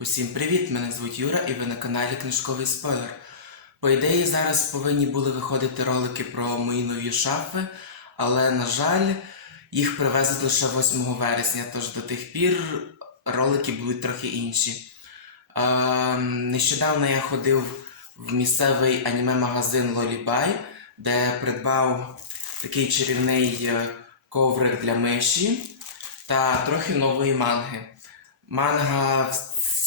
Усім привіт! Мене звуть Юра і ви на каналі Книжковий Спойлер. По ідеї, зараз повинні були виходити ролики про мої нові шафи, але, на жаль, їх привезуть лише 8 вересня, тож до тих пір ролики будуть трохи інші. Е, нещодавно я ходив в місцевий аніме-магазин Лолібай, де придбав такий чарівний е, коврик для миші та трохи нової манги. Манга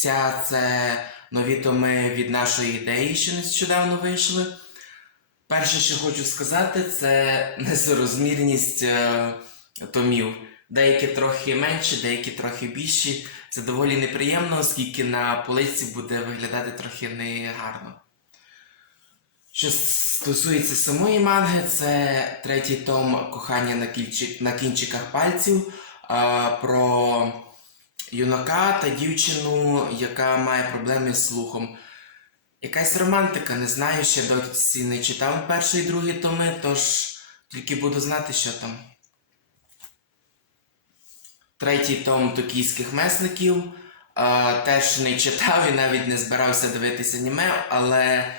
вся це нові томи від нашої ідеї, що нещодавно вийшли. Перше, що хочу сказати, це несорозмірність е, томів. Деякі трохи менші, деякі трохи більші. Це доволі неприємно, оскільки на полиці буде виглядати трохи негарно. Що стосується самої манги, це третій том кохання на, кінчик, на кінчиках пальців а, про юнака та дівчину, яка має проблеми з слухом. Якась романтика, не знаю, ще досі не читав перший і другий томи, тож тільки буду знати, що там. Третій том токійських месників. А, теж не читав і навіть не збирався дивитися аніме, але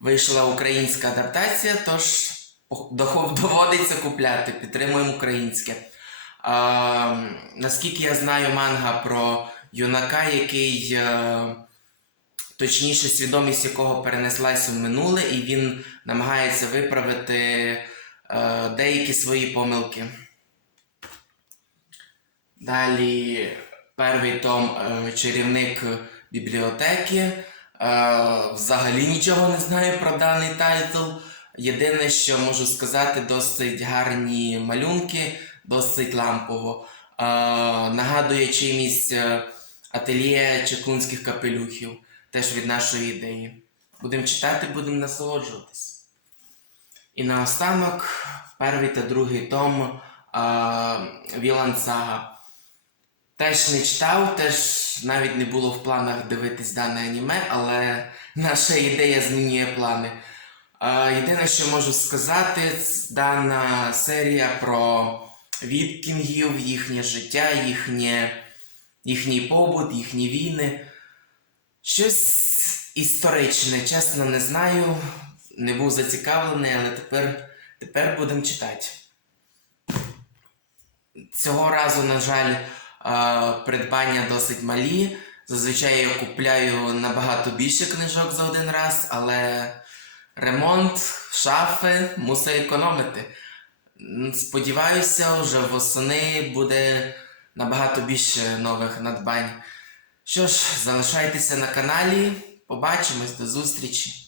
вийшла українська адаптація, тож доводиться купляти, підтримуємо українське. А, наскільки я знаю, манга про юнака, який, е, точніше, свідомість якого перенеслась у минуле, і він намагається виправити е, деякі свої помилки. Далі перший том е, чарівник бібліотеки. Е, взагалі нічого не знаю про даний тайтл. Єдине, що можу сказати, досить гарні малюнки, досить лампово. Е, нагадує чимось е, ательє чеклунських капелюхів, теж від нашої ідеї. Будемо читати, будемо насолоджуватись. І наостанок, перший та другий том е, Вілан Сага. Теж не читав, теж навіть не було в планах дивитись дане аніме, але наша ідея змінює плани. Е, єдине, що можу сказати, дана серія про віпкінгів, їхнє життя, їхнє, їхній побут, їхні війни. Щось історичне, чесно не знаю. Не був зацікавлений, але тепер, тепер будемо читати. Цього разу, на жаль, е, придбання досить малі. Зазвичай я купляю набагато більше книжок за один раз, але ремонт шафи мусить економити. Сподіваюся, вже восени буде набагато більше нових надбань. Що ж, залишайтеся на каналі. Побачимось до зустрічі!